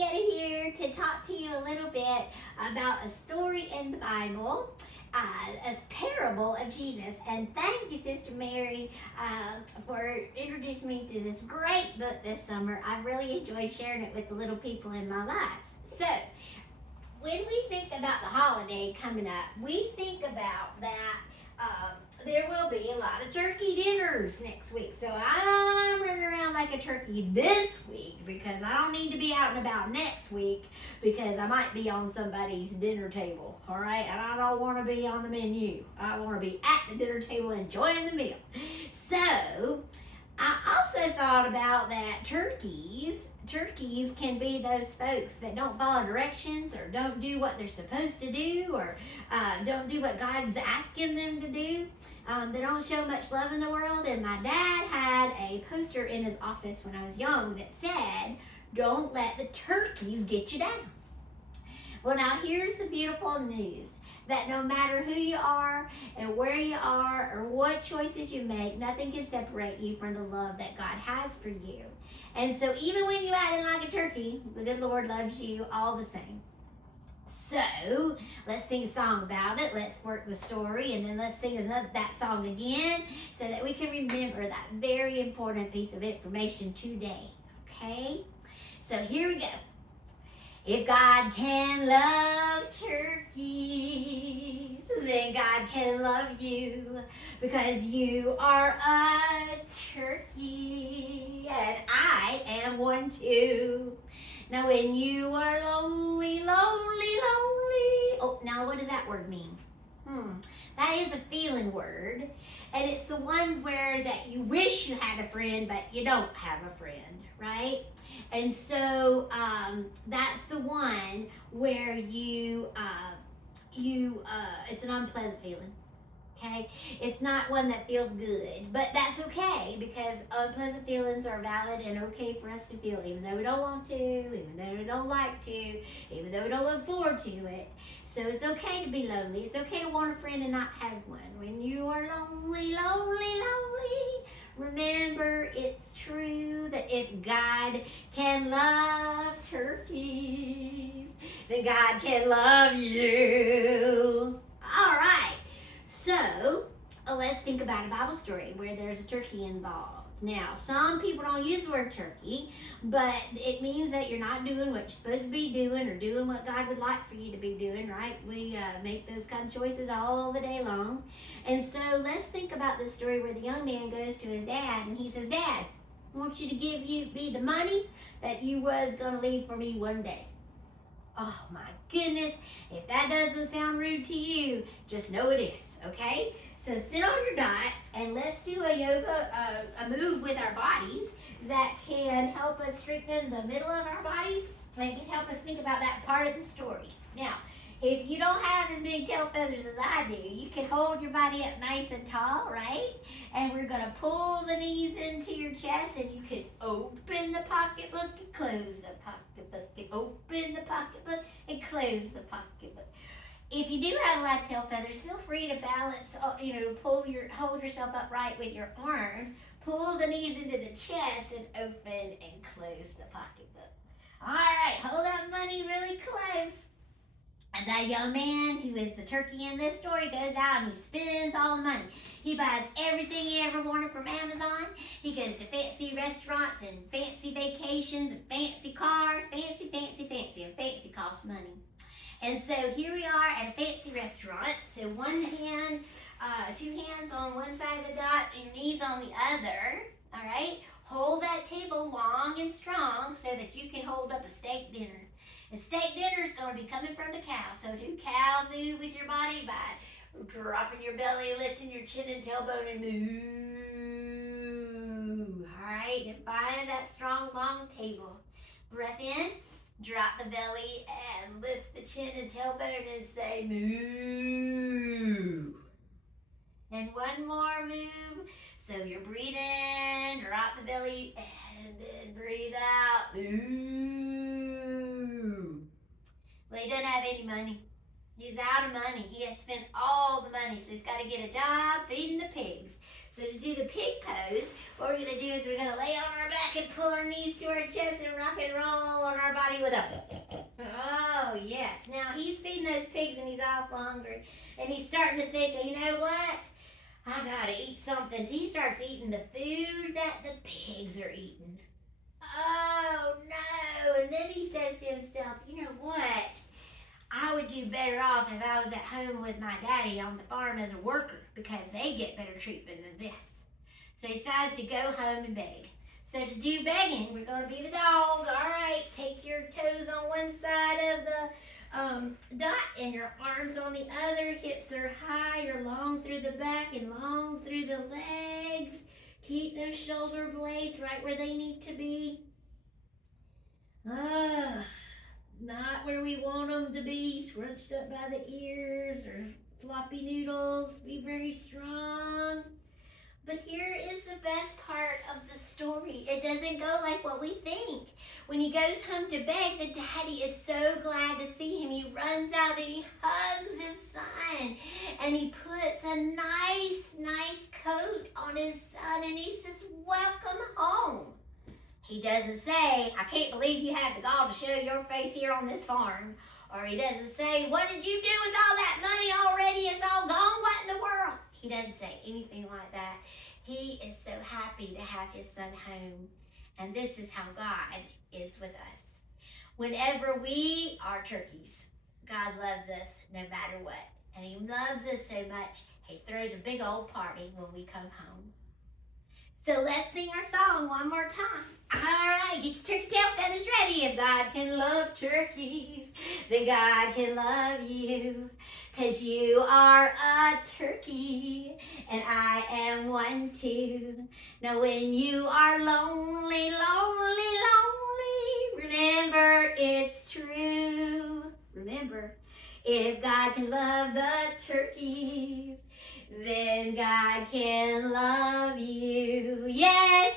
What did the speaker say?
get here to talk to you a little bit about a story in the Bible, a parable of Jesus. And thank you, Sister Mary, for introducing me to this great book this summer. I really enjoyed sharing it with the little people in my lives. So, when we think about the holiday coming up, we think about that there will be a lot of turkey dinners next week. So I'm running around like a turkey this week because I don't need to be out and about next week because I might be on somebody's dinner table, all right? And I don't want to be on the menu. I want to be at the dinner table enjoying the meal. So I also thought about that turkeys can be those folks that don't follow directions or don't do what they're supposed to do or don't do what God's asking them to do. They don't show much love in the world. And my dad had a poster in his office when I was young that said, "Don't let the turkeys get you down." Well, now here's the beautiful news, that no matter who you are and where you are or what choices you make, nothing can separate you from the love that God has for you. And so even when you're acting like a turkey, the good Lord loves you all the same. So let's sing a song about it. Let's work the story, and then let's sing that song again so that we can remember that very important piece of information today. Okay? So here we go. If God can love turkeys, then God can love you because you are a turkey and I am one too. Now when you are lonely, oh, now what does that word mean? That is a feeling word, and it's the one where that you wish you had a friend but you don't have a friend, right? And so that's the one where it's an unpleasant feeling. Okay, it's not one that feels good, but that's okay because unpleasant feelings are valid and okay for us to feel, even though we don't want to, even though we don't like to, even though we don't look forward to it. So it's okay to be lonely. It's okay to want a friend and not have one. When you are lonely, remember it's true that if God can love turkeys, then God can love you. All right. So, let's think about a Bible story where there's a turkey involved. Now, some people don't use the word turkey, but it means that you're not doing what you're supposed to be doing or doing what God would like for you to be doing, right? We make those kind of choices all the day long. And so, let's think about this story where the young man goes to his dad and he says, "Dad, I want you to give me the money that you was going to leave for me one day." Oh my goodness, if that doesn't sound rude to you, just know it is, okay? So sit on your dot and let's do a yoga, a move with our bodies that can help us strengthen the middle of our bodies and can help us think about that part of the story. Now, if you don't have as many tail feathers as I do, you can hold your body up nice and tall, right? And we're going to pull the knees into your chest, and you can open the pocketbook and close the pocketbook, and open the pocketbook and close the pocketbook. If you do have a lot of tail feathers, feel free to balance, hold yourself upright with your arms, pull the knees into the chest, and open and close the pocketbook. All right, hold that money really close. And that young man, who is the turkey in this story, goes out and he spends all the money. He buys everything he ever wanted from Amazon. He goes to fancy restaurants and fancy vacations and fancy cars. Fancy, and fancy costs money. And so here we are at a fancy restaurant. So one hand, two hands on one side of the dot and your knees on the other. All right? Hold that table long and strong so that you can hold up a steak dinner. And steak dinner is going to be coming from the cow. So do cow move with your body by dropping your belly, lifting your chin and tailbone and moo. All right, and find that strong, long table. Breath in, drop the belly and lift the chin and tailbone and say moo. And one more move. So you're breathing, drop the belly, and then breathe out. Moo. Well, he doesn't have any money. He's out of money. He has spent all the money, so he's got to get a job feeding the pigs. So to do the pig pose, what we're going to do is we're going to lay on our back and pull our knees to our chest and rock and roll on our body with a... Oh, yes. Now, he's feeding those pigs and he's awful hungry. And he's starting to think, you know what? I got to eat something. So he starts eating the food that the pigs are eating. Oh, no. And then he says to himself, you know what? I would do better off if I was at home with my daddy on the farm as a worker because they get better treatment than this. So he decides to go home and beg. So to do begging, we're going to be the dog. All right, take your toes on one side of the dot and your arms on the other. Hips are high. You're long through the back and long through the legs. Keep those shoulder blades right where they need to be. Not where we want them to be, scrunched up by the ears or floppy noodles. Be very strong. But here is the best part of the story. It doesn't go like what we think. When he goes home to beg, the daddy is so glad to see him. He runs out and he hugs his son. And he puts a nice coat on his son and he says, welcome home. He doesn't say, I can't believe you had the gall to show your face here on this farm. Or he doesn't say, what did you do with all that money already? It's all gone. What in the world? He doesn't say anything like that. He is so happy to have his son home. And this is how God is with us. Whenever we are turkeys, God loves us no matter what. And he loves us so much, he throws a big old party when we come home. So let's sing our song one more time. All right, get your turkey tail feathers ready. If God can love turkeys, then God can love you. 'Cause you are a turkey, and I am one too. Now when you are lonely, remember it's true. Remember, if God can love the turkeys, then God can love you. Yes,